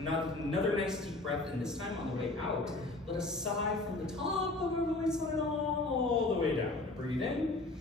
Another nice deep breath, and this time on the way out, let us sigh from the top of our voice line all the way down. Breathe in.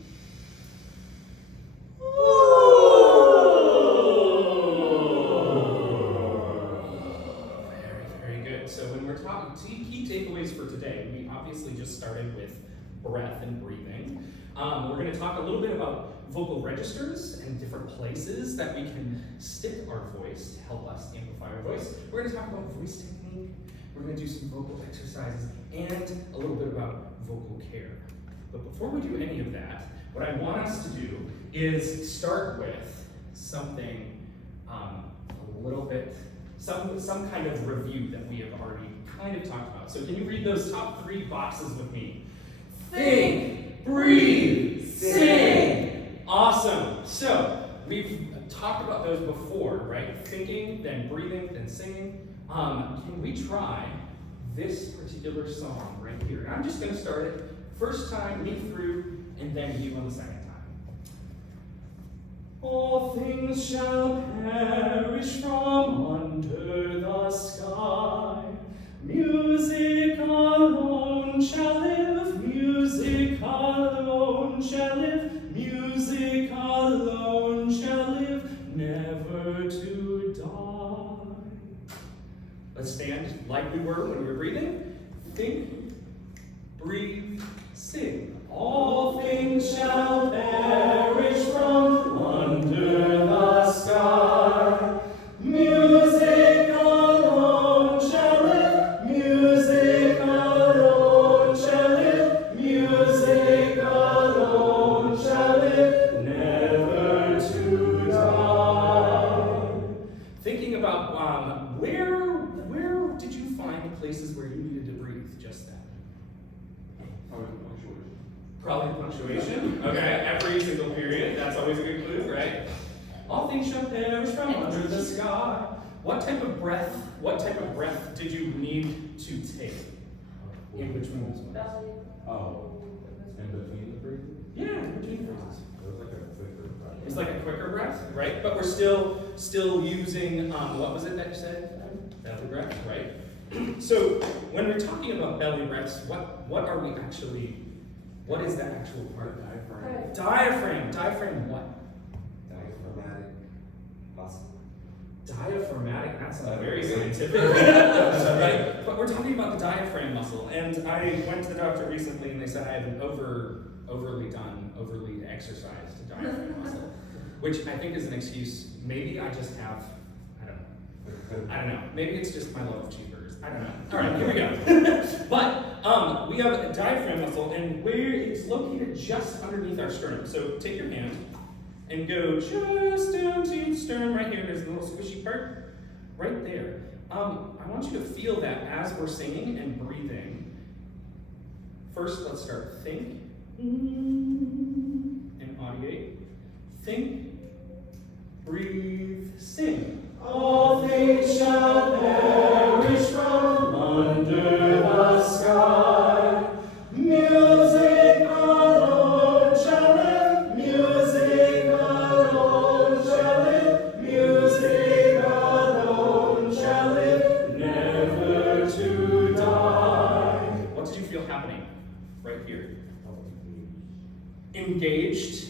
Very good. So when we're talking key takeaways for today, we obviously just started with breath and breathing. We're going to talk a little bit about vocal registers and different places that we can stick our voice to help us amplify our voice. We're going to talk about voice technique. We're going to do some vocal exercises and a little bit about vocal care. But before we do any of that, what I want us to do is start with something a little bit, some kind of review that we have already kind of talked about. So can you read those top 3 boxes with me? Think, breathe, sing. Awesome. So we've talked about those before, right? Thinking, then breathing, then singing. Can we try this particular song right here? And I'm just going to start it first time, me through, and then you on the second time. All things shall perish from under the sky. Music alone shall live. Music alone shall live. Music alone shall live, never to die. Let's stand like we were when we were breathing. Think, breathe, sing. All things shall perish from under the sky. Music alone shall live. Music alone shall live. Music alone shall live, never to die. Thinking about where did you find places where you needed to breathe just then? Probably punctuation. Okay, every single period. That's always a good clue, right? All things shall perish from under the sky. What type of breath did you need to take in between those ones? Oh, in between the breathing? Yeah, in between phrases. It was like a quicker breath. It's like a quicker breath, right? But we're still using, what was it that you said? Belly breath, right? So when we're talking about belly breaths, what are we actually, what is the actual part? Diaphragm. Diaphragm. Diaphragm what? Diaphragmatic muscle. Diaphragmatic, that sounds very scientific. Right? But we're talking about the diaphragm muscle, and I went to the doctor recently and they said I have an overly exercised diaphragm muscle, which I think is an excuse. Maybe I just have, I don't know. Maybe it's just my love of cheeseburgers. I don't know. All right, here we go. But we have a diaphragm muscle, and it's located just underneath our sternum. So take your hand and go just down to the sternum right here. There's a little squishy part right there. I want you to feel that as we're singing and breathing. First, let's start. Think and audiate. Think, breathe, sing. All things shall perish from under the sky. Music alone shall live. Music alone shall live. Music alone shall live, never to die. What did you feel happening right here? Engaged.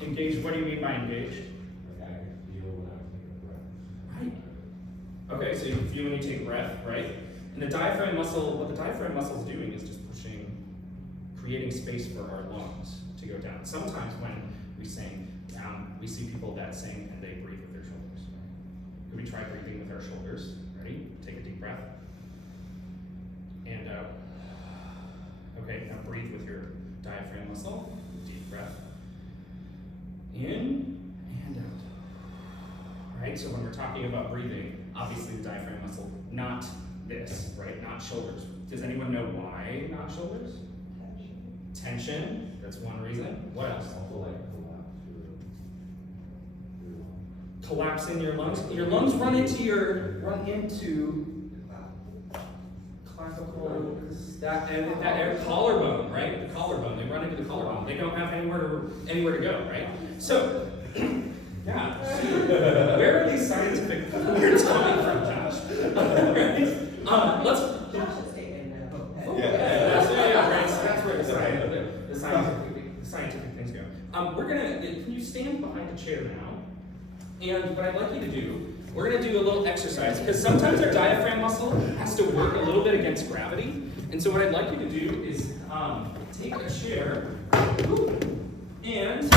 Engaged. What do you mean by engaged? Okay, so you feel when you take breath, right? And the diaphragm muscle, what the diaphragm muscle is doing is just creating space for our lungs to go down. Sometimes when we sing, we see people that sing and they breathe with their shoulders. Could we try breathing with our shoulders? Ready? Take a deep breath. And out. Okay, now breathe with your diaphragm muscle. Deep breath. In and out. All right, so when we're talking about breathing, obviously the diaphragm muscle, not this, right? Not shoulders. Does anyone know why not shoulders? Tension. That's one reason. What else? Collapse in your lungs. Your lungs run into clavicle, that area, collarbone, right? The collarbone. They run into the collarbone. They don't have anywhere to go, right? So, yeah. Where are these scientific words coming from, Josh? can you stand behind a chair now? And what I'd like you to do, we're gonna do a little exercise, because sometimes our diaphragm muscle has to work a little bit against gravity. And so what I'd like you to do is take a chair, and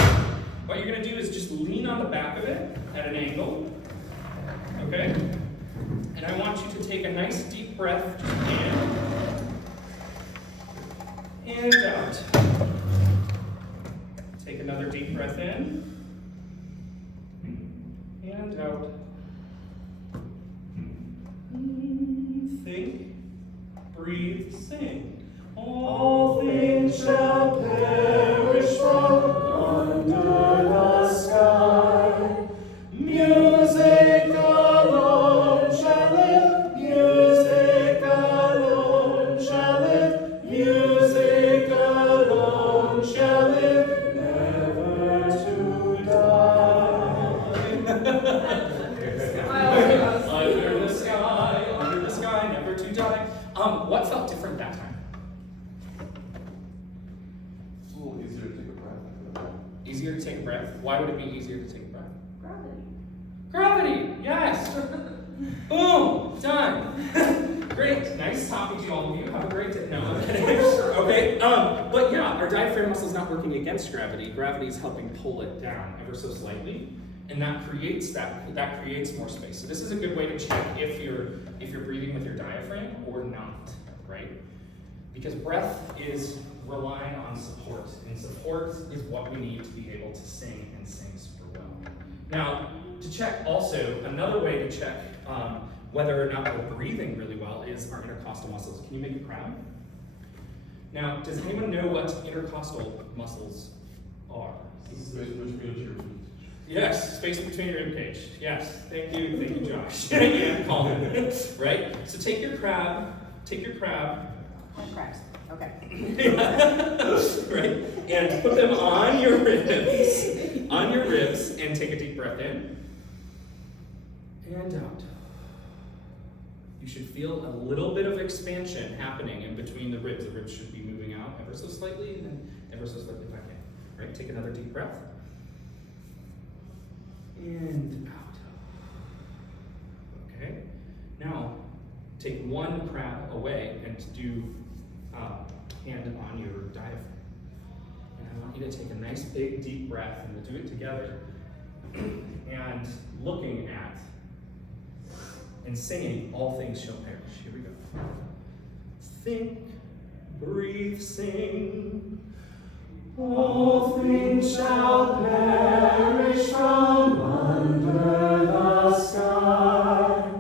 what you're gonna do is just lean on the back of it at an angle, okay? And I want you to take a nice deep breath, just in and out. Take another deep breath in and out. Think, breathe, sing. All things shall perish from under the sky. Music alone shall live. Music alone shall live. Music alone shall live, never to die. Under the sky, never to die. What felt different that time? It's a little easier to take a breath. Easier to take a breath? Why would it be easier to take a breath? Gravity. Gravity, yes. Boom, done. Great, nice talking to all of you. Have a great day. No, I'm kidding. Okay, but yeah, our diaphragm muscle is not working against gravity. Gravity is helping pull it down ever so slightly, and that creates more space. So this is a good way to check if you're breathing with your diaphragm or not, right? Because breath is relying on support, and support is what we need to be able to sing and sing super well. Now, to check also, another way to check whether or not we're breathing really well is our intercostal muscles. Can you make a crowd? Now, does anyone know what intercostal muscles are? Space between your feet. Yes, space between your rib cage. Yes, thank you, Josh. And Colin. Right? So take your crab. Crabs. Okay. Right? And put them on your ribs, and take a deep breath in and out. You should feel a little bit of expansion happening in between the ribs. The ribs should be moving out ever so slightly, and then ever so slightly back in. Right? Take another deep breath. And out. Okay? Now, take one crab away and do hand on your diaphragm. And I want you to take a nice big deep breath, and we'll do it together. And looking at and singing All Things Shall Perish. Here we go. Think, breathe, sing. All things shall perish from under the sky.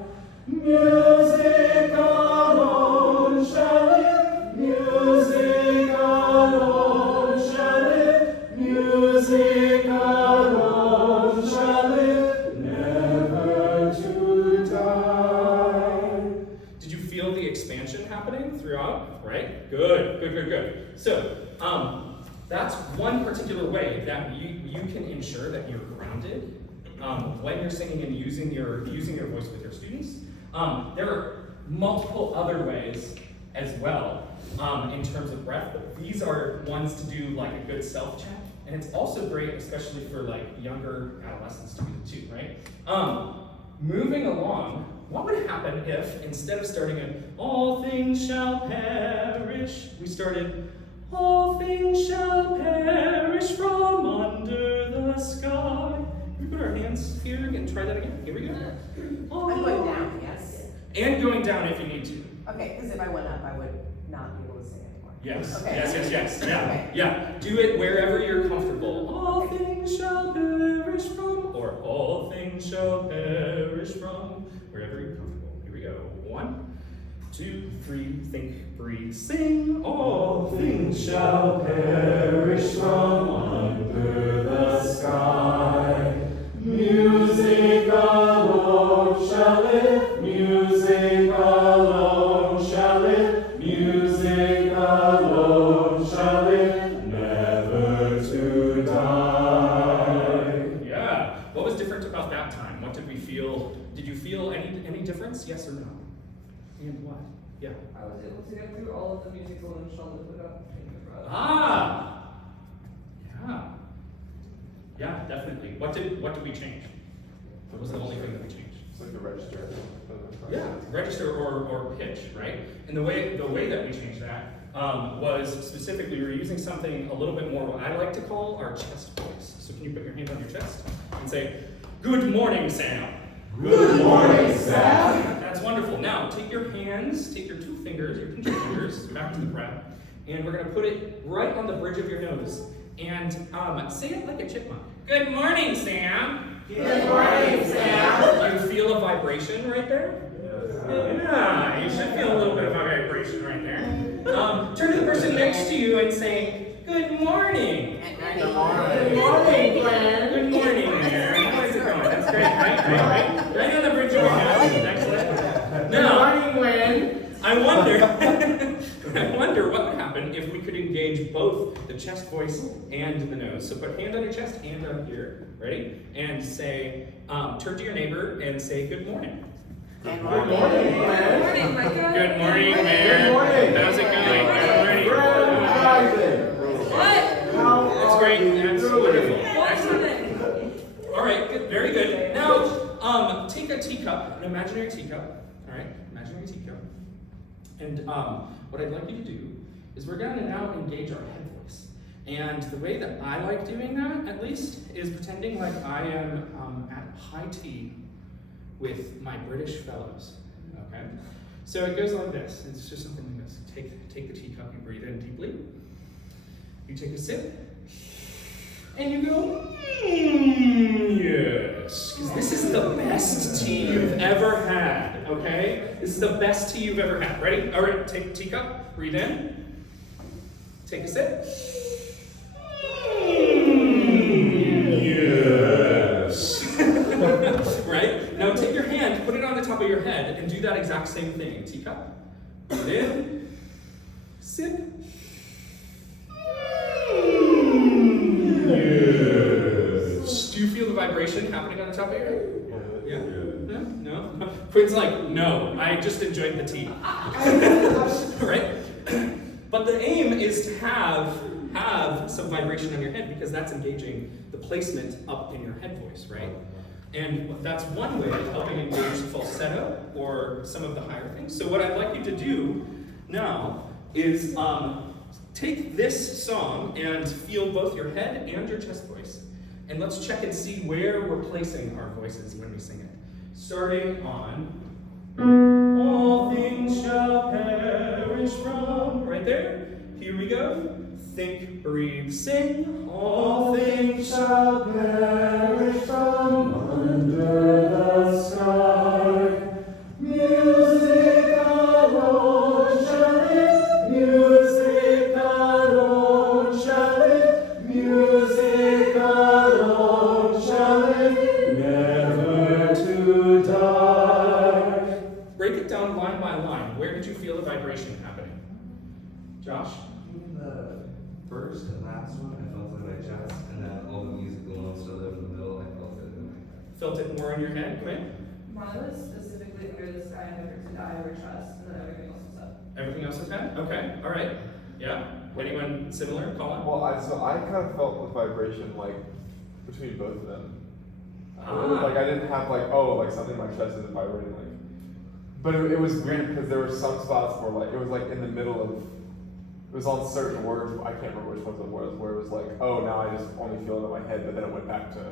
Music alone shall live. Music alone shall live. Music alone shall live, never to die. Did you feel the expansion happening throughout? Right? Good. So, that's one particular way that you can ensure that you're grounded when you're singing and using your voice with your students. There are multiple other ways as well in terms of breath, but these are ones to do like a good self-check. And it's also great, especially for like younger adolescents to do it too, right? Moving along, what would happen if instead of starting at all things shall perish, we started all things shall perish from under the sky. Can we put our hands here and try that again? Here we go. I'm going down, yes? And going down if you need to. Okay, because if I went up, I would not be able to sing anymore. Yes. Okay. Yes. Yeah. Okay. Yeah. Do it wherever you're comfortable. All things shall perish from, or all things shall perish from, wherever you're comfortable. Here we go. 1, 2, 3, think, breathe, sing. All things shall perish from under the sky. Music alone shall live. Music alone shall live. Music alone shall live, never to die. Yeah. What was different about that time? What did we feel? Did you feel any difference? Yes or no? And what? Yeah. I was able to get through all of the musical and shall live without taking a breath. Ah! Yeah. Yeah, definitely. What did we change? What was the only thing that we changed? It's like the register. Yeah, register or pitch, right? And the way that we changed that was specifically we were using something a little bit more what I like to call our chest voice. So can you put your hand on your chest and say, "Good morning, Sam." Good morning, Sam. That's wonderful. Now take your hands, take your two fingers, your pincher fingers, back to the prep, and we're gonna put it right on the bridge of your nose and say it like a chipmunk. Good morning, Sam. Good morning, Sam. You feel a vibration right there? Yeah, you should feel a little bit of a vibration right there. Turn to the person next to you and say, "Good morning." Good morning. Good morning, Glenn. Good morning, there. How's it going? That's great, right? Right on the bridge of your nose. Excellent. Now, Good morning, Glenn. I wonder what would happen if we could engage both the chest voice and the nose. So put hand on your chest, hand up here. Ready? And say, turn to your neighbor and say, "Good morning." Good Good morning, Micah. Good morning, man. Good morning. How's it going? Good morning. What? That's great. That's wonderful. What's Excellent. happening? All right, good, very good. Now, take a teacup, an imaginary teacup. All right, imaginary teacup. And what I'd like you to do is we're going to now engage our head voice. And the way that I like doing that, at least, is pretending like I am at high tea with my British fellows. Okay, so it goes like this. It's just something like this. Take the teacup. You breathe in deeply. You take a sip. And you go, yes, because this is the best tea you've ever had, okay? This is the best tea you've ever had. Ready? All right, take a teacup, breathe in, take a sip. Yes. Right? Now take your hand, put it on the top of your head, and do that exact same thing. Teacup, breathe in, sip. Yes. Do you feel the vibration happening on the top of your head? Yeah? No? No? Quinn's like, no, I just enjoyed the tea. Right? But the aim is to have some vibration on your head because that's engaging the placement up in your head voice, right? And that's one way of helping engage falsetto or some of the higher things. So what I'd like you to do now is take this song and feel both your head and your chest voice. And let's check and see where we're placing our voices when we sing it. Starting on all things shall perish from, right there. Here we go. Think, breathe, sing. All things shall perish from under the sky. Music alone shall live. Music alone shall live. Music alone shall live. Never to die. Break it down line by line. Where did you feel the vibration happening? Josh? In the first and last one, I felt it in my chest, and then all the musical notes that live in the middle, I felt it in my head. Felt it more in your head, Quinn? Mine was specifically under the sky, never to die, or trust, and then everything else was up. Everything else was head? Okay, all right. Yeah? Anyone similar? Colin? Well, I kind of felt the vibration like between both of them. Ah. Like I didn't have like something in my chest is vibrating like. But it was weird because there were some spots where like it was like in the middle of. It was on certain words. I can't remember which ones it was. Where it was like, oh, now I just only feel it in my head, but then it went back to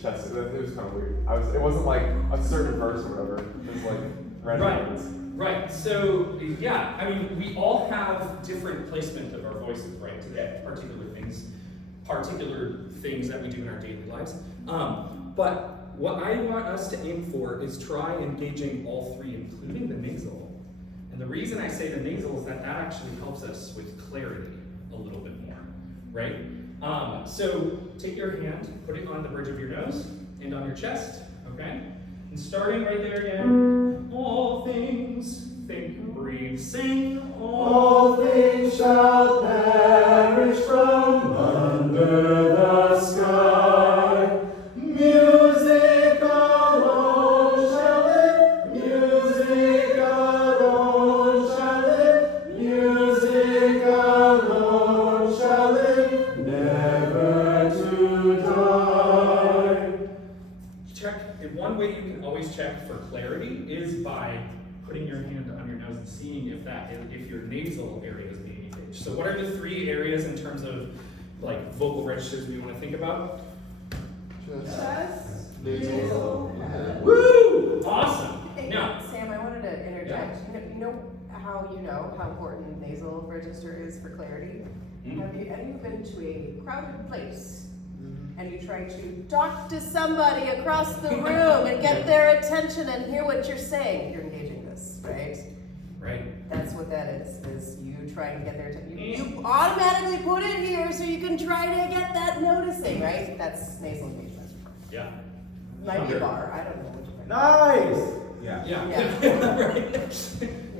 chest. It was kind of weird. It wasn't like a certain verse or whatever. It was like random words. Right. So, yeah, I mean, we all have different placement of our voices, right, to get particular things that we do in our daily lives. But what I want us to aim for is try engaging all three, including the nasal. And the reason I say the nasal is that actually helps us with clarity a little bit more, right? So take your hand, put it on the bridge of your nose and on your chest, okay? And starting right there again, all things, think, breathe, sing. All things shall perish from under the sky. Music alone shall live. Music alone shall live. Music alone shall live. Never to die. always check for clarity is by putting your hand on your nose and seeing if your nasal area is being engaged. So what are the 3 areas in terms of like vocal registers we want to think about? Chest, nasal, Woo! Awesome. Hey, Now, Sam, I wanted to interject. You know how important nasal register is for clarity? Mhm. Have you been to a crowded place and you try to talk to somebody across the room and get their attention and hear what you're saying? You're engaging this, right? right. That's what that is you trying to get their attention. You automatically put it here so you can try to get that noticing, right? That's nasal engagement. Yeah. Might be a bar, I don't know which one. nice. Yeah. Yeah. Right.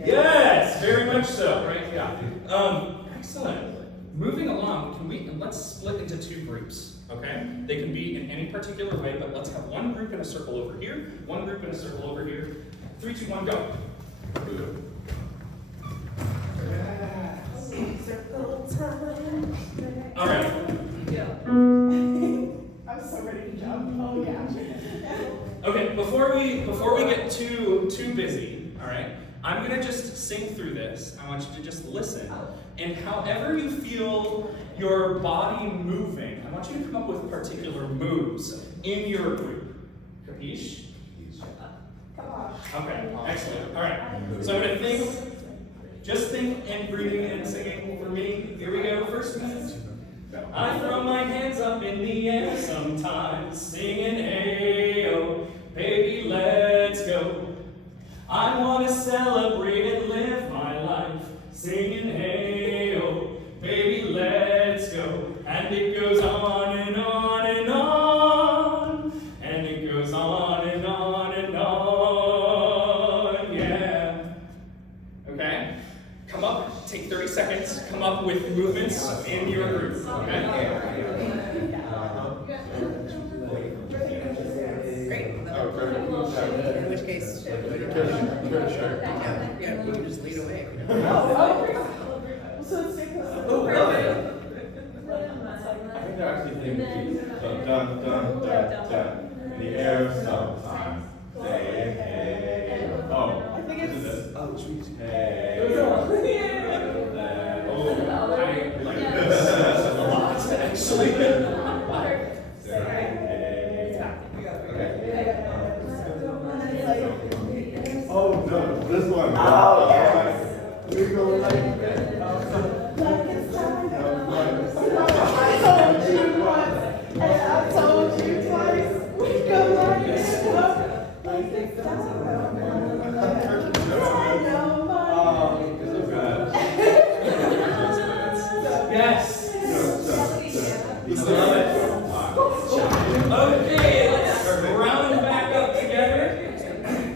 Yes, very much so. Right. Yeah. Excellent. Moving along, let's split into 2 groups. Okay. They can be in any particular way, but let's have one group in a circle over here, one group in a circle over here. 3, 2, 1, go. Circle time. All right. Yeah. I'm so ready to jump. Oh yeah. Okay, before we get too busy, all right, I'm gonna just sing through this. I want you to just listen, and however you feel your body moving, I want you to come up with particular moves in your group. Capiche? Come on. Okay, excellent. All right, so I'm gonna think and breathing and singing for me. Here we go. First move. I throw my hands up in the air sometimes, singing, hey-oh, baby, let's go. I want to celebrate and live my life, singing, hey-oh, baby, let's go. And it goes on and on and on, and it goes on and on and on, yeah. Okay? Come up, take 30 seconds, come up with movements in your group, okay? Great. Oh, great. In which case, Sure. yeah, you can just lead away. So it's I think they're actually thinking dun dun dun dun dun in the air sometimes. Say hey. Oh, I think it's. this. Oh, sweet. Hey. Oh, I like this a lot, actually. Say hey. Okay. Oh no, this one. Oh, yes. We go like I told you once, and I told you twice. We go like this, like this. Yes. Love it. Okay, let's round back up together.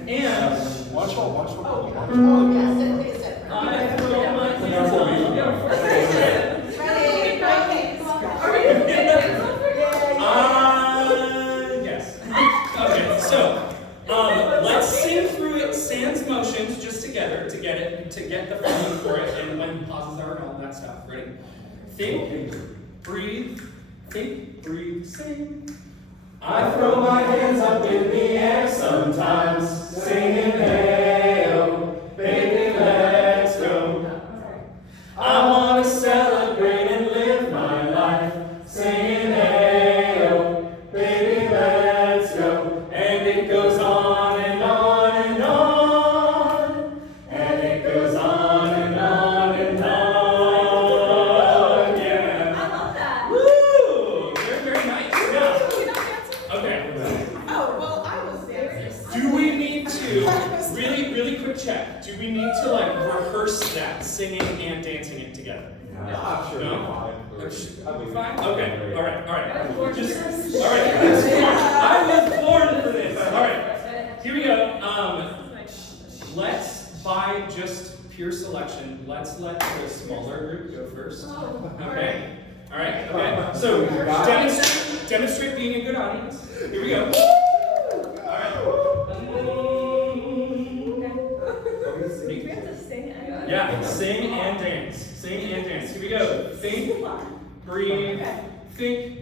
And Watch what. Oh, yeah, sit, sit. I throw my hands yes. Okay, so let's sing through it sans motions just together to get the feeling for it and when pauses are and all that stuff. Ready? Think, breathe, sing. I throw my hands up in the air sometimes, singing hey-oh, baby, let's go. I want to celebrate and live my life, singing hey-oh, baby, let's go. And it goes on and on and on, and it goes on and on and on, yeah. I love that. Woo! Very, very nice. Now, okay. Oh, well, I was dancing. Do we need to, really quick check, do we need to like rehearse that, singing and dancing it together? I'm sure No? you're fine. Are we fine? Okay, alright. Alright, I was born for this. Alright, here we go. Let's, by just pure selection, let's let the smaller group go first. Okay? Alright, okay. So, demonstrate being a good audience. Here we go. We have to sing and Yeah, sing and dance. Sing and dance. Here we go. Think,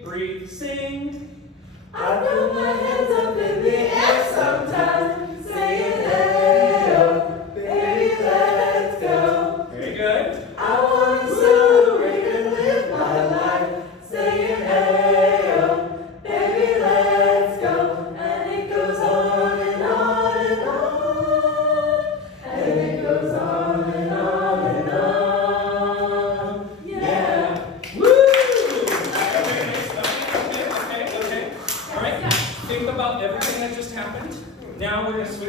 breathe, sing. I throw my hands up in the air sometimes.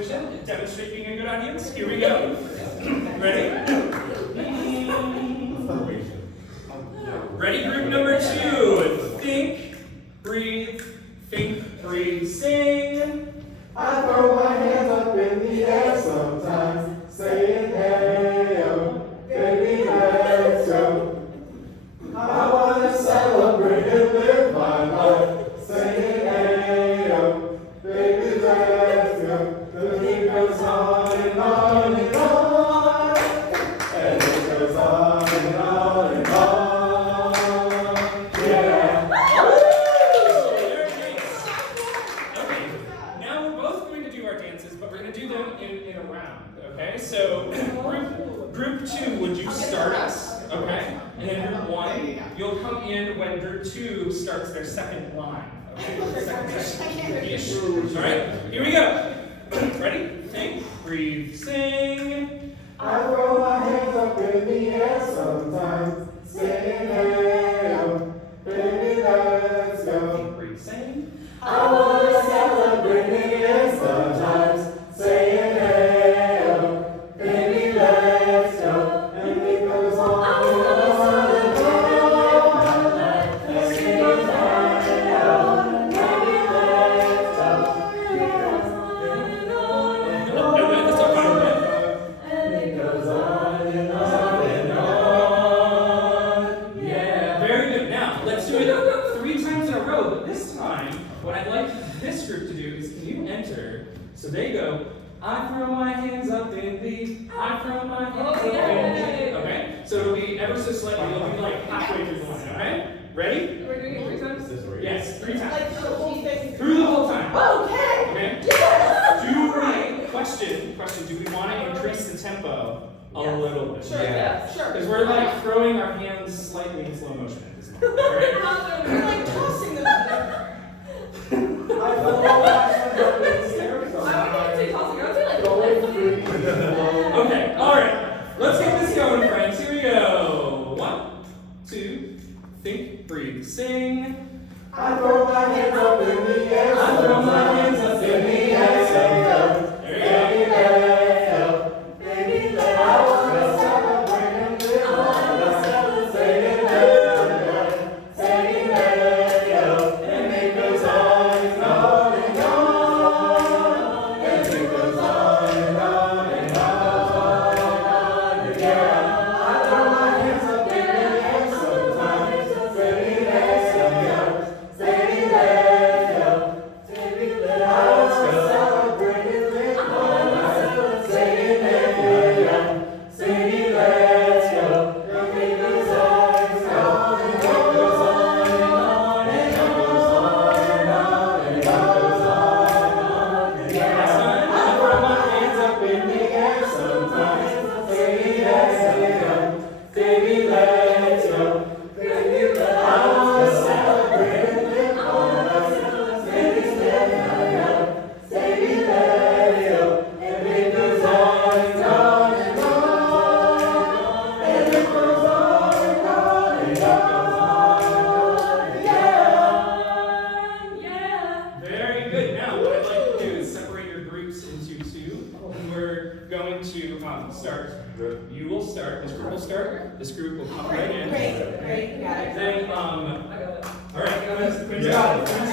demonstration. Demonstrate being a good audience. Here we go. Ready? Ready, group number 2. Think, breathe, sing. I throw my hands up in the air sometimes, saying, hey, yo, baby, let's go. I wanna celebrate and live my life, saying, hey, yo, baby, let's go. The beat goes on and on and on, and it goes on and on and on. Yeah. Very nice. Okay, now we're both going to do our dances, but we're going to do them in a round, okay? So, group 2, would you start us, okay? And then group 1, you'll come in when group 2 starts their second line, okay? Second section. All right, here we go. Ready? Think, breathe, sing. I throw my hands up in the air sometimes, saying, hey, yo, baby, let's go. Think, breathe, sing. I wanna celebrate again sometimes, saying, hey, yo, baby, let's go. And it goes on and on and on, and it goes on and on, baby, let's go. And it goes on and on and on, and it goes on and on and on. Yeah, very good. Now, let's do it 3 times in a row, but this time, what I'd like this group to do is, can you enter? So they go, I throw my hands up in the, I throw my hands up in the. Okay? So it'll be ever so slightly, it'll be like halfway through the line, okay? Ready? We're doing it 3 times? Yes, 3 times. Like the whole thing. Through the whole time. Okay. Okay? Yes. Do we, question, do we want to increase the tempo a little bit? Sure. Yeah. Sure. Because we're like throwing our hands slightly in slow motion at this moment, right? We're like tossing them. I throw my hands up in the air I sometimes. wouldn't say tossing, I would say like Going free. Okay, alright. Let's get this going, friends. Here we go. 1, 2, think, breathe, sing. I throw my hands up in the air I throw my sometimes, hands up in the air sometimes. There you Baby, let's go. Baby, let's go. I wanna celebrate and live my life, saying let's go, saying let's go. And it goes on and on and on, and it goes on and on and on. Yeah, I throw my hands up in the air sometimes, saying let's go, saying let's go. Baby, let's go. Celebrate and live my life, saying let's go, saying let's go. And it goes on and on and goes on and on and goes on and on and goes on and on. Yeah, I throw my hands up in the air sometimes, saying let's go, baby, let's go. Baby, I wanna celebrate and live my life, saying let's go, saying let's go. And it goes on and on and on, and it goes on and on and on. Yeah. Very good. Now, what I'd like to do is separate your groups into 2. We're going to start. You will start. This group will start. This group will come right in. Great. Got it. Then, I got it. all right. Quinn's Yeah. got it. Quinn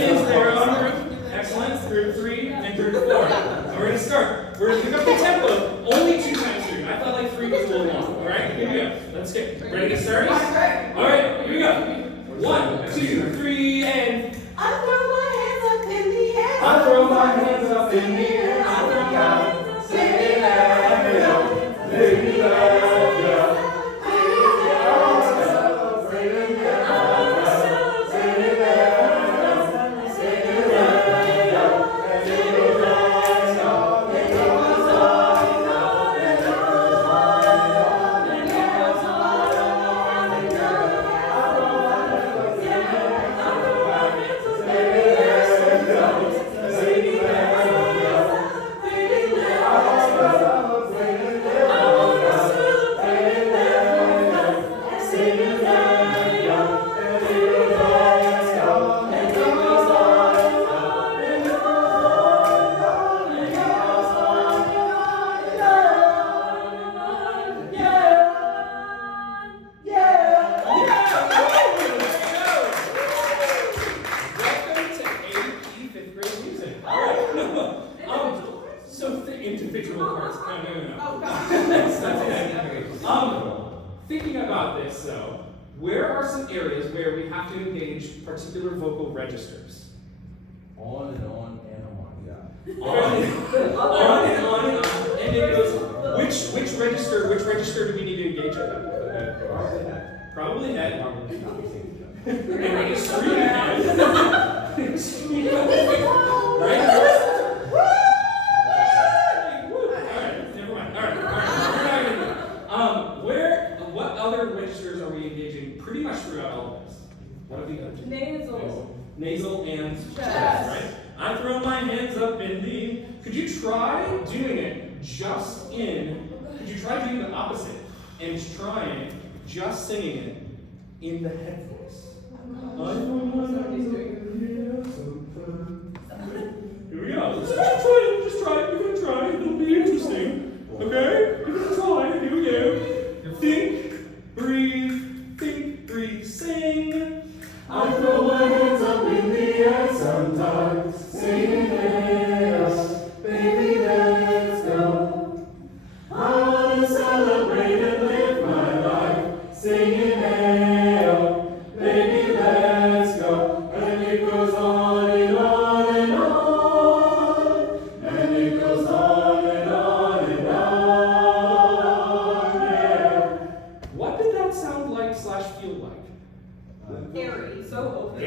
is their own group. Excellent. Group 3 and group 4. And we're going to start. We're going to pick up the tempo only 2 times through. I felt like 3 was a little long. All right. Here we go. Let's get ready to start. All right. Here we go. 1, 2, 3, and. I throw my hands up in the air. I throw my hands up in the air sometimes, saying let's go, baby, let's go. I wanna celebrate and live my life, saying let's go, saying let's go. And it goes on and on and goes on and on and goes on and goes on and goes on. I throw my hands up in the air sometimes, saying let's go, saying let's go. individual parts. No. Oh, God. That's thinking about this though, where are some areas where we have to engage particular vocal registers? On and on and on. Yeah. On and on. And it goes, which register do we need to engage with? Probably head. And extreme head. Right? Alright, never mind. Alright. What other registers are we engaging pretty much throughout all of this? What have we got? Nasal and chest, right? I throw my hands up in the. Could you try doing it could you try doing the opposite and trying just singing it in the head voice? Here we go. Just try it. You're gonna try it. It'll be interesting. Okay? You're gonna try it. Here we go. Think, breathe, sing. I throw my hands up in the air sometimes, singing yes, baby, let's go. I wanna celebrate and live my life, singing hey, baby, let's go. And it goes on and on and on, and it goes on and on and on, yeah. What did that sound like / feel like? Airy, so open.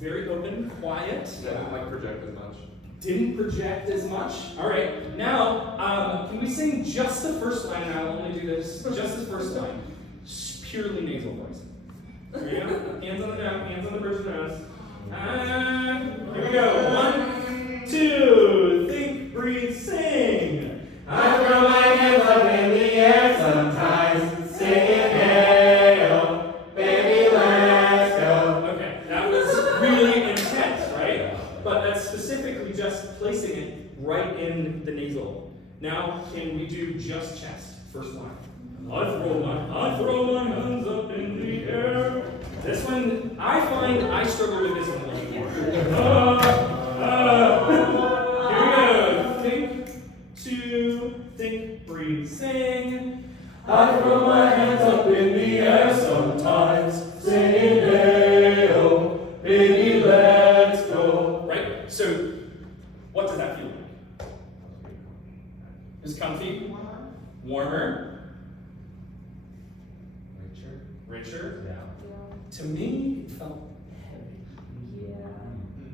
Very open, quiet. Yeah, didn't like project as much. Didn't project as much. All right, now can we sing just the first line? And I'll only do this, just the first line. Purely nasal voice. Here we go. Hands on the down, hands on the bridge of the nose. Here we go. 1, 2, think, breathe, sing. I throw my hands up in the air sometimes, singing hey, baby, let's go. Okay, that was really intense, right? But that's specifically just placing it right in the nasal. Now, can we do just chest? First line. I throw my hands up in the air. This one, I find I struggle with this one a little more. Here we go. Think, breathe, sing. I throw my hands up in the air sometimes, singing hey, baby, let's go. Right? So, what does that feel like? Is comfy? Warmer? Richer? Yeah. To me, it felt heavy.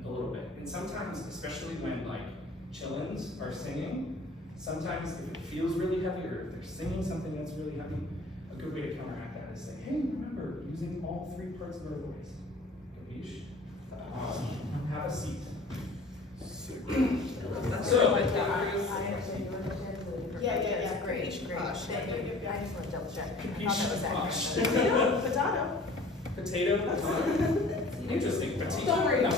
A little bit. And sometimes, especially when like chillins are singing, sometimes if it feels really heavy or if they're singing something that's really heavy, a good way to counteract that is say, hey, remember using all 3 parts of our voice. Gabish? Have a seat. So, Yeah, great. Thank you. I just want to double check. I thought that was accurate. potato. Interesting. Potato. Don't worry.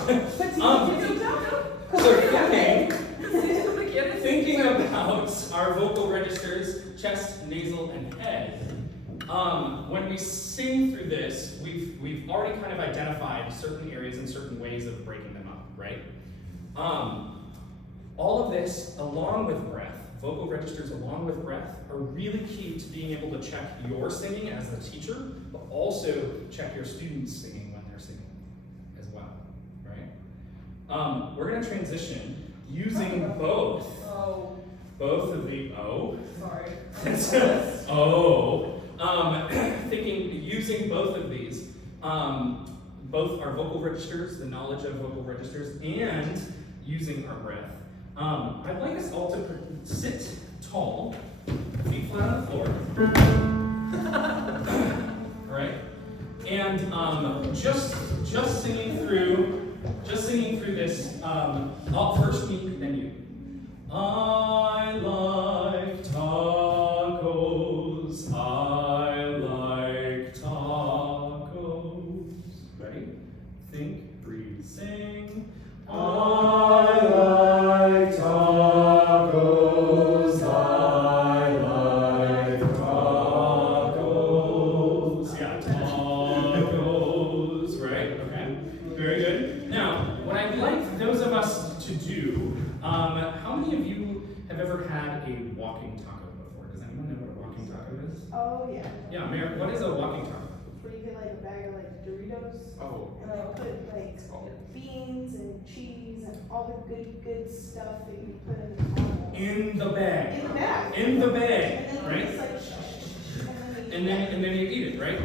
Thinking about our vocal registers, chest, nasal, and head. When we sing through this, we've already kind of identified certain areas and certain ways of breaking them up, right? All of this, along with breath, vocal registers along with breath, are really key to being able to check your singing as a teacher, but also check your students' singing when they're singing as well, right? We're going to transition using both of the Sorry. using both of these, both our vocal registers, the knowledge of vocal registers, and using our breath. I'd like us all to sit tall, feet flat on the floor. All right, and just singing through this. First me, then you. I like tacos. I like tacos. Ready? Think, breathe, sing. I like tacos. I like tacos. Yeah, tacos, right? Okay, very good. Now, what I'd like those of us to do, how many of you have ever walking taco before? Does anyone know what a walking taco is? Oh, yeah. Yeah, Mary, what is a walking taco? Where you get like a bag of like Doritos Oh. and like put like beans and cheese and all the good stuff that you put in the taco. In the bag. In the bag. In the bag, And then right? it's like And then you eat it, right?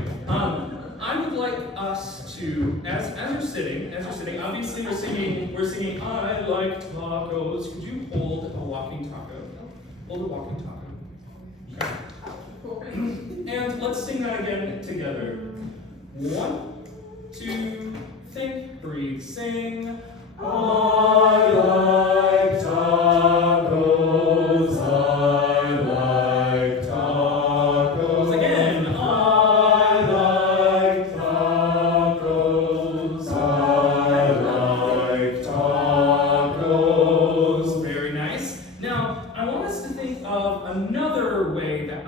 I would like us to, as you're sitting, obviously we're singing, I like tacos. Could you hold a walking taco? Hold a walking taco. Okay. And let's sing that again together. 1, 2, think, breathe, sing. I like tacos. I like tacos. Again. I like tacos. I like tacos. Very nice. Now, I want us to think of another way that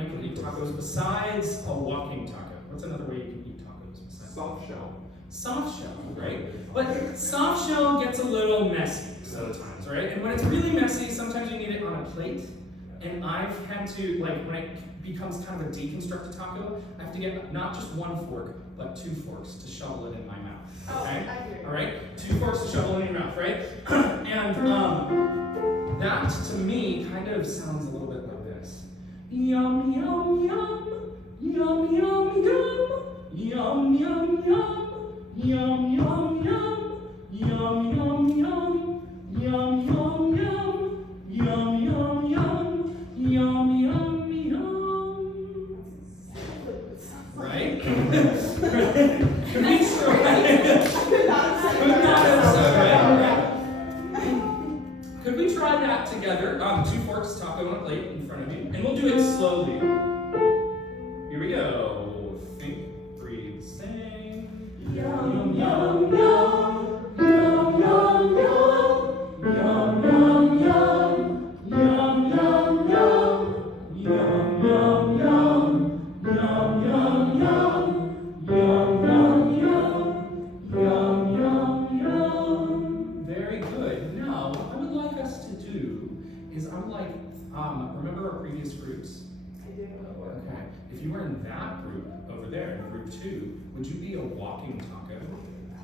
you can eat tacos besides a walking taco. What's another way you can eat tacos besides? Soft shell. Soft shell, right? But soft shell gets a little messy sometimes, right? And when it's really messy, sometimes you need it on a plate. And I've had to, like, when it becomes kind of a deconstructed taco, I have to get not just 1 fork, but 2 forks to shovel it in my mouth. Okay? All right? 2 forks to shovel it in your mouth, right? And that to me kind of sounds a little bit like this. Yum, yum, yum. Yum, yum, yum. Yum, yum, yum. Yum, yum, yum. Yum, yum, yum. Yum, yum, yum. Yum, yum, yum. Yum, yum, yum. Right? Could we try? Could we try that together? 2 forks, taco on a plate in front of you, and we'll do it slowly. Here we go. Think, breathe, sing. Yum, yum, yum. Yum, yum, yum. Yum, yum, yum. Yum, yum, yum. Yum, yum, yum. Yum, yum, yum. Yum, yum, yum. Yum, yum, yum. Very good. Now, what I would like us to do is I would like, remember our previous groups? I do. Okay. If you were in that group over there, in group 2, would you be a walking taco?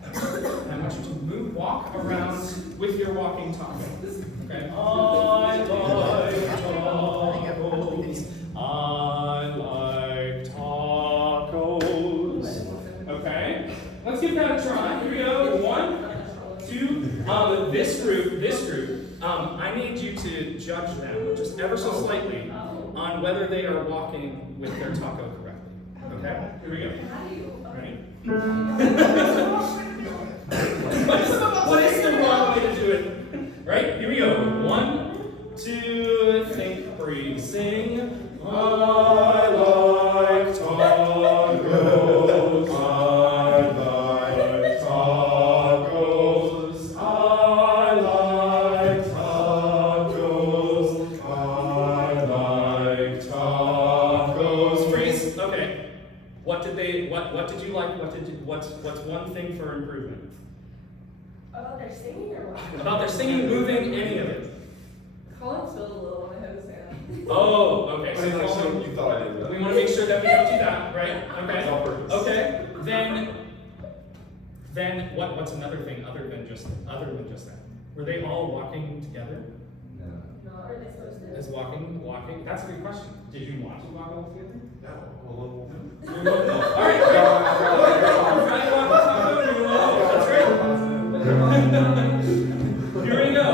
And I want you to walk around with your walking taco. Okay. I like tacos. I like tacos. Okay. Let's give that a try. Here we go. 1, 2. This group. I need you to judge them just ever so slightly on whether they are walking with their taco correctly. Okay? Here we go. Ready? What is the wrong way to do it? Right? Here we go. 1, 2, think, breathe, sing. I like tacos. I like tacos. I like tacos. I like tacos. Freeze. Okay. What did you like? What's one thing for improvement? About their singing or what? About their singing, moving, any of it. Colin spilled a little when I had his hand. Oh, okay. I mean, like, so you thought I did that. We want to make sure that we don't do that, right? Okay. It's on purpose. Okay. Then what's another thing other than just that? Were they all walking together? No. No, are they supposed to? As walking? That's a good question. Did you want to walk all together? No. Well, All right. Great. Right, walk the taco, and you will. That's great. Here we go.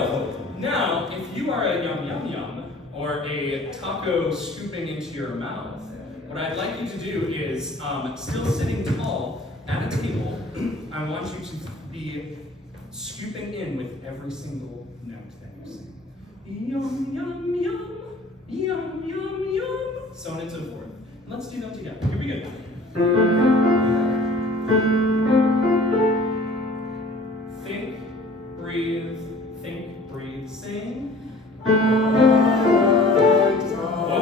Now, if you are a yum yum yum or a taco scooping into your mouth, what I'd like you to do is, still sitting tall at a table, I want you to be scooping in with every single note that you sing. Yum yum yum, yum yum yum, so on and so forth. Let's do that together. Here we go. Think, breathe, sing. Oh,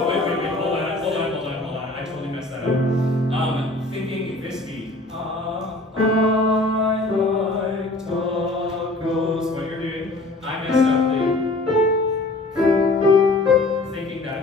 wait, hold on. I totally messed that up. Thinking this beat. I like tacos. What you're doing, I messed up the thinking that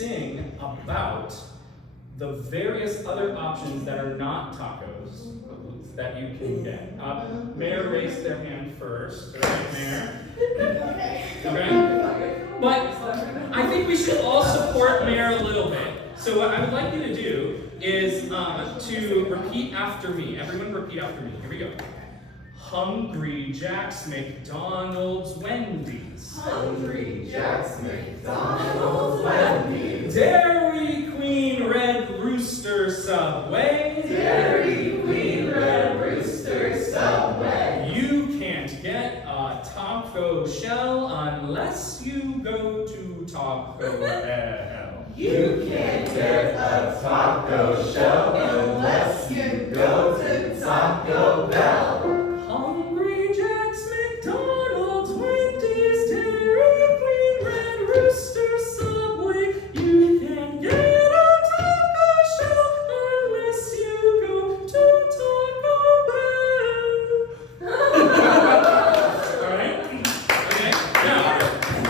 sing about the various other options that are not tacos that you can get. Mayor raised their hand first. Okay, Mayor. Okay. But I think we should all support Mayor a little bit. So what I would like you to do is to repeat after me. Everyone repeat after me. Here we go. Hungry Jack's, McDonald's, Wendy's. Hungry Jack's, McDonald's, Wendy's. Dairy Queen, Red Rooster, Subway. Dairy Queen, Red Rooster, Subway. You can't get a taco shell unless you go to Taco Bell. You can't get a taco shell unless you go to Taco Bell. Hungry Jack's, McDonald's, Wendy's, Dairy Queen, Red Rooster, Subway. You can't get a taco shell unless you go to Taco Bell. Alright? Okay. Now,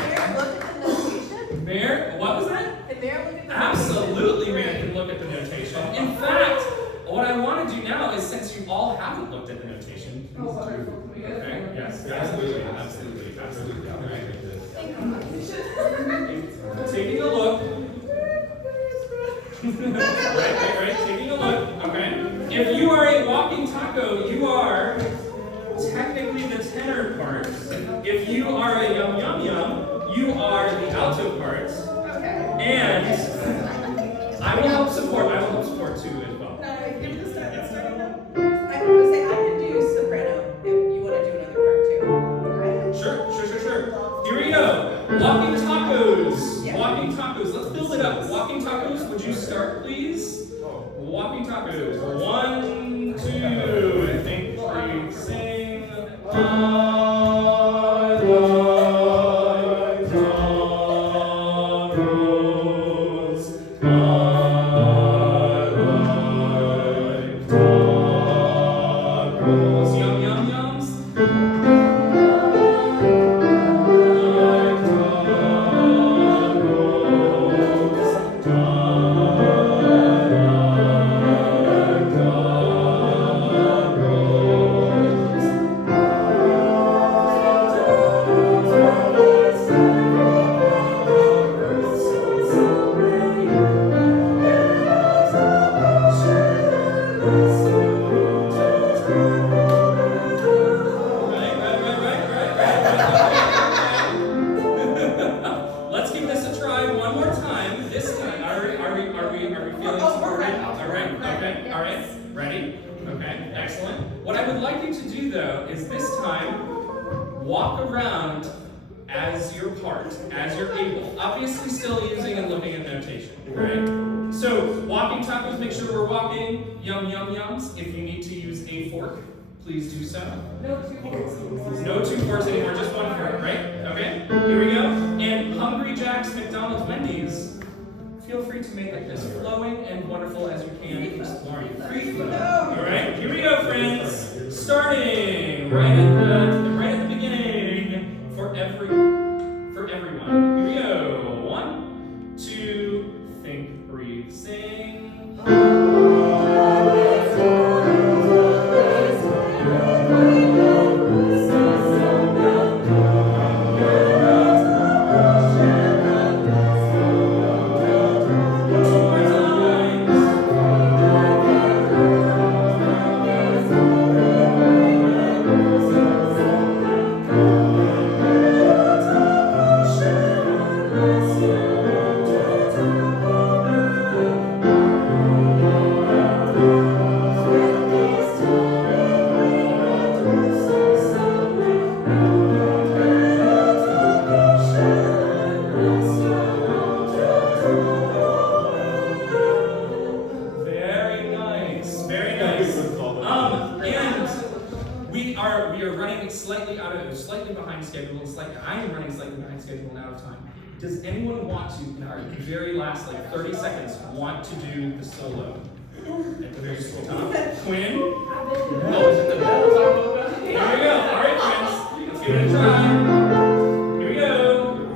Mayor, look at the notation. Mayor, what was that? Can Mayor look at the Absolutely, Mayor can look at the notation. In fact, what I want to do now is, since you all haven't looked at the notation, Oh, wonderful. Can we get it? okay? Yes, absolutely, absolutely. All right. Taking a look. right, taking a look, okay? If you are a walking taco, you are technically the tenor part. If you are a yum yum yum, you are the alto part. Okay. And I will help support too as well. Now, if you're just starting now. I was gonna say I can do soprano if you want to do another part too. Sure. Here we go. Walking tacos. Yeah. Walking tacos. Let's build it up. Walking tacos, would you start, please? Walking tacos. 1, 2. Think, breathe, sing. I like tacos. Yum yum yums. Let's give this a try one more time. This time, are we feeling supported? All right. Ready? Okay, excellent. What I would like you to do though is this time walk around as your part, as you're able. Obviously, still using and looking at notation. Right? So, walking tacos. Make sure we're walking. Yum yum yums. If you need to use a fork, please do so. No two forks. No 2 forks anymore, just 1 fork, right? Okay, here we go. And Hungry Jack's, McDonald's, Wendy's. Feel free to make it as flowing and wonderful as you can. Explore you. Free flow. All right, here we go, friends. Starting right at the beginning for everyone. Here we go. 1, 2. Think, breathe, sing. Very nice. And we are running slightly behind schedule. I am running slightly behind schedule and out of time. Does anyone want to, in our very last 30 seconds, want to do the solo at the very top? Quinn? No, is it the bell top? Here we go. All right, friends. Let's give it a try. Here we go.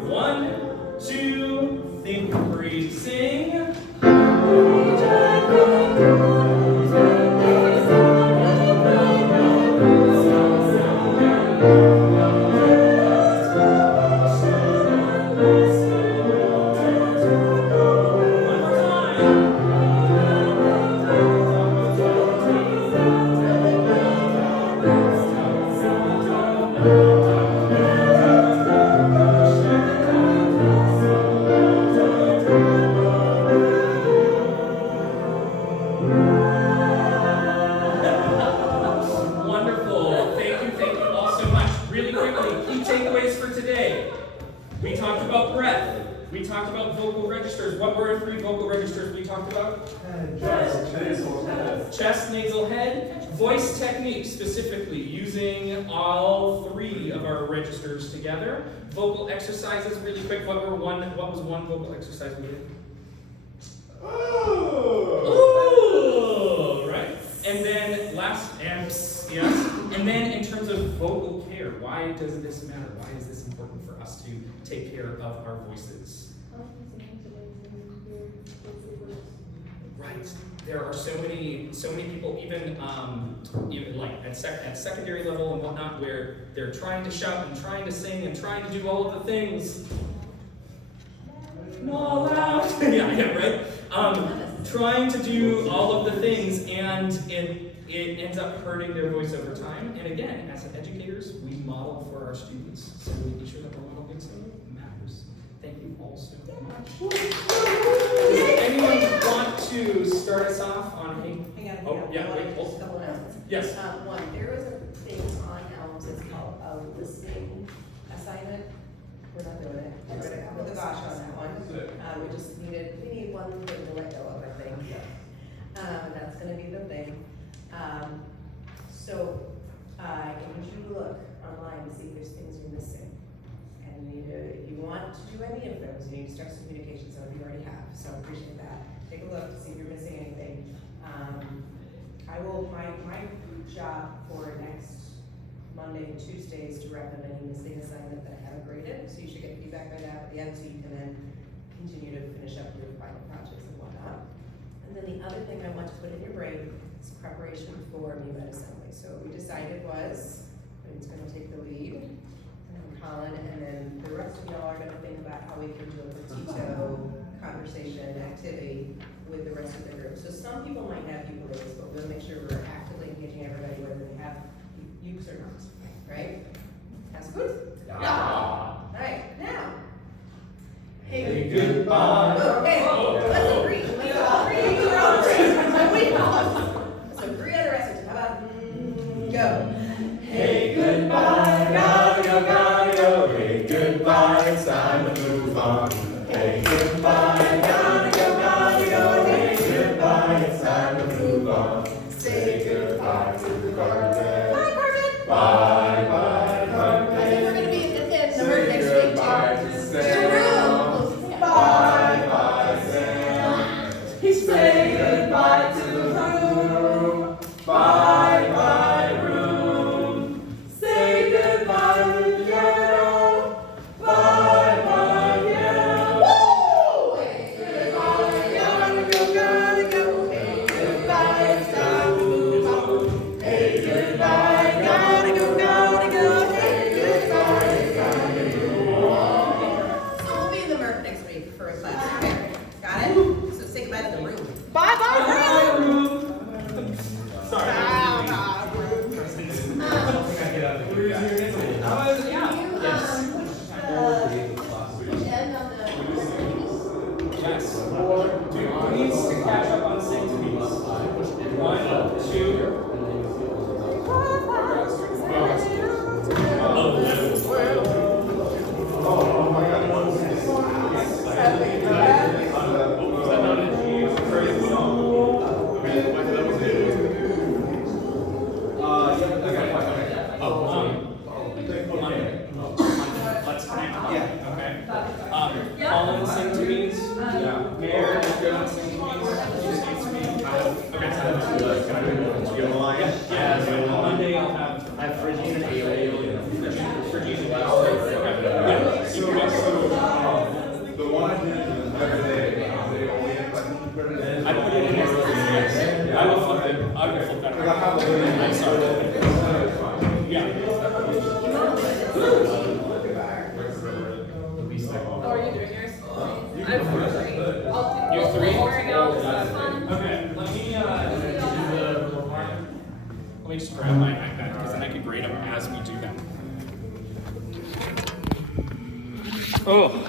1, 2, think, breathe, sing. We talked about vocal registers. What were 3 vocal registers we talked about? Chest, nasal, head. Voice technique, specifically using all 3 of our registers together. Vocal exercises, really quick. What was one vocal exercise we did? Ooh, right? And then yes. And then in terms of vocal care, why does this matter? Why is this important for us to take care of our voices? Right. There are so many people, even like at secondary level and whatnot, where they're trying to shout and trying to sing and trying to do all of the things. Not loud. yeah, right. Trying to do all of the things, and it ends up hurting their voice over time. And again, as educators, we model for our students, so making sure that we're modeling so matters. Thank you all so much. Does anyone want to start us off on Hang on. Oh, yeah, wait, Just a couple announcements. Yes. One, there was a thing on Elms, it's called a listening assignment. We're not doing it. We're gonna put the gosh on that one. We need one thing to let go of, I think. That's gonna be the thing. So, if you look online to see if there's things you're missing, and if you want to do any of those, you need to start some communication, some of you already have, so I appreciate that. Take a look to see if you're missing anything. My job for next Monday and Tuesday is to wrap up any missing assignment that I haven't graded, so you should get feedback by that at the end, so you can then continue to finish up your final projects and whatnot. And then the other thing I want to put in your brain is preparation for MUED assembly. So what we decided was, it's gonna take the lead, and then Colin, and then the rest of y'all are gonna think about how we can do a petito conversation activity with the rest of the group. So some people might have ukuleles, but we'll make sure we're actively engaging everybody, whether they have ukes or not, right? Sounds good? Yeah. All right, now. Hey, goodbye. Okay, let's agree. Let's all agree. We're all agree. Wait, so 3 other rest. How about go? Hey, goodbye, gotta go. Hey, goodbye, it's time to move on. Hey, goodbye, gotta go. Hey, goodbye, it's time to move on. Say goodbye to the carpet. Bye, Carmen. Bye, I think we're gonna be in the bird next week goodbye too. to Jerome. Sam. Bye, bye, Sam. Say goodbye to the room. Bye, bye, room. Say goodbye to the yellow. Bye, bye, yellow. Woo! Hey, goodbye, gotta go. Hey, goodbye, it's time to move on. Hey, goodbye, gotta go. Hey, goodbye, it's time to move on. So we'll be in the Merc next week for a class, okay? Got it? So say goodbye to the room. Bye, bye, room. Sorry. Bye, room. End on the. Yes. Dude, please catch up on Sing to Beats. 1, 2. Oh my God. Let's connect. Yeah. Okay. Colin, Sing to Beats. Yeah. Mayor, is good on Sing to Beats. Okay. Yeah. So Monday I'll have Phrygian and Alien. Phrygian and Alien. Yeah. So The one I did the other day, I put it in there. I will flip it. I will flip that. I'm sorry. Yeah. How are you doing yours? I'm 3. You're 3? Wearing out fun. Okay, let me just grab my iPad because then I can grade them as we do them. Oh.